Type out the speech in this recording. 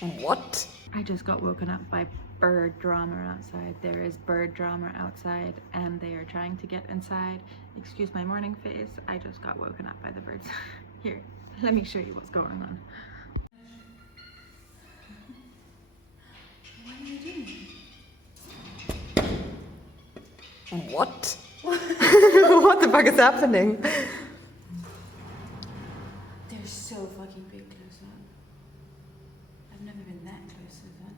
What? I just got woken up by bird drama outside. There is bird drama outside and they are trying to get inside. Excuse my morning face. I just got woken up by the birds. Here, let me show you what's going on. What are you doing? What? What the fuck is happening? They're so fucking big close up. I've never been that close to them.